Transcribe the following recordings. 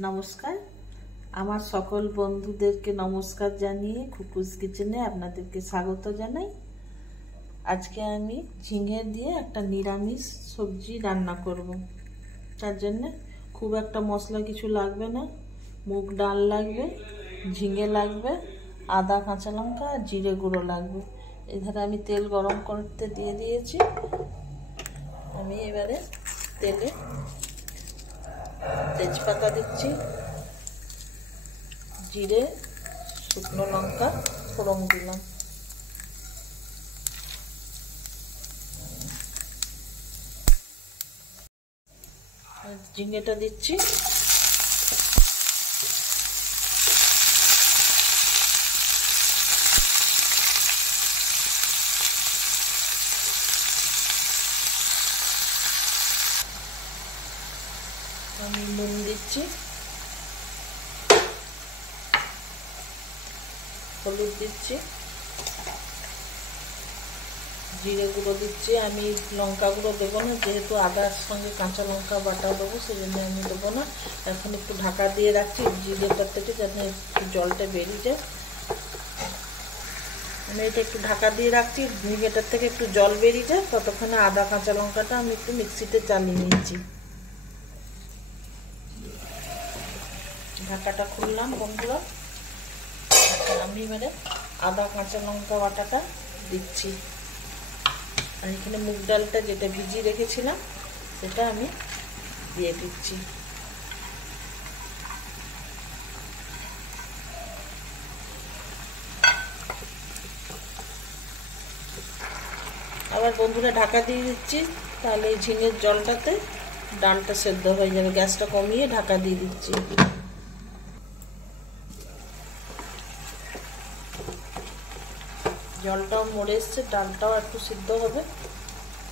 নমস্কার, আমার সকল বন্ধুদেরকে নমস্কার জানিয়ে খুকুস কিচেনে আপনাদেরকে স্বাগত জানাই। আজকে আমি ঝিঙে দিয়ে একটা নিরামিষ সবজি রান্না করব। তার জন্য খুব একটা মশলা কিছু লাগবে না। মুগ ডাল লাগবে, ঝিঙে লাগবে, আদা, কাঁচা লঙ্কা আর জিরে গুঁড়ো লাগবে। এধারে আমি তেল গরম করতে দিয়ে দিয়েছি। আমি এবারে তেলে তেজপাতা দিচ্ছি, জিরে, শুকনো লঙ্কা ফোড়ন দিলাম। ঝিঙেটা দিচ্ছি, আমি নুন দিচ্ছি, হলুদ দিচ্ছি, জিরে গুঁড়ো দিচ্ছি। আমি লঙ্কা গুঁড়ো দেবো না, যেহেতু আদার সঙ্গে কাঁচা লঙ্কা বাটা দেবো, সেজন্য আমি দেবো না। এখন একটু ঢাকা দিয়ে রাখছি জিরেটার থেকে, যাতে একটু জলটা বেরিয়ে যায়। আমি এটা একটু ঢাকা দিয়ে রাখছি, ঝিঙেটার থেকে একটু জল বেরিয়ে যায়। ততক্ষণে আদা কাঁচা লঙ্কাটা আমি একটু মিক্সিতে চালিয়ে নিচ্ছি। ঢাকাটা খুললাম বন্ধুরা। আমি এবারে আদা কাঁচা লঙ্কা বাটাটা দিচ্ছি, আর এখানে মুগ ডালটা যেটা ভিজিয়ে রেখেছিলাম সেটা আমি দিয়ে দিচ্ছি। আবার বন্ধুরা ঢাকা দিয়ে দিচ্ছি, তাহলে এই ঝিঙের জলটাতে ডালটা সেদ্ধ হয়ে যাবে। গ্যাসটা কমিয়ে ঢাকা দিয়ে দিচ্ছি। জলটাও মরে এসছে, ডালটাও একটু সিদ্ধ হবে।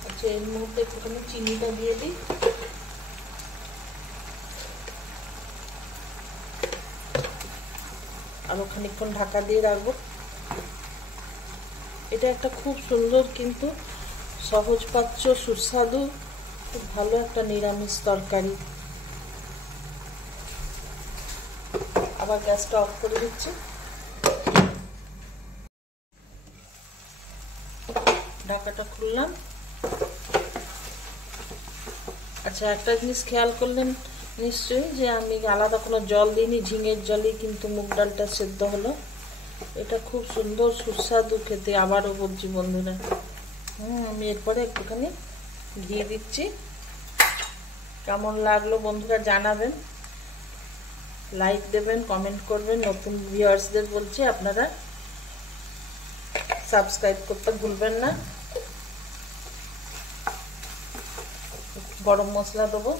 আচ্ছা, এই মুহূর্তে একটুখানি চিনিটা দিয়ে দিই। আরো খানিকক্ষণ ঢাকা দিয়ে রাখবো। এটা একটা খুব সুন্দর কিন্তু সহজপাচ্য, সুস্বাদু, খুব ভালো একটা নিরামিষ তরকারি। আবার গ্যাসটা অফ করে দিচ্ছি। ঢাকাটা খুললাম। আচ্ছা, একটা জিনিস খেয়াল করলেন নিশ্চয়ই, যে আমি আলাদা কোনো জল দিইনি, ঝিঙের জলেই কিন্তু মুগ ডালটা সেদ্ধ হলো। এটা খুব সুন্দর সুস্বাদু খেতে। আবারও বলছি বন্ধুরা, আমি এরপরে একটুখানি ঘি দিচ্ছি। কেমন লাগলো বন্ধুরা জানাবেন, লাইক দেবেন, কমেন্ট করবেন। নতুন ভিউয়ার্সদের বলছি, আপনারা সাবস্ক্রাইব করতে ভুলবেন না। গরম মশলা দেবো।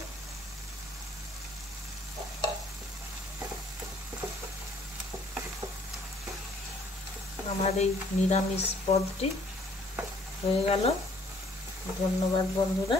আমার এই নিরামিষ পদটি হয়ে গেল। ধন্যবাদ বন্ধুরা।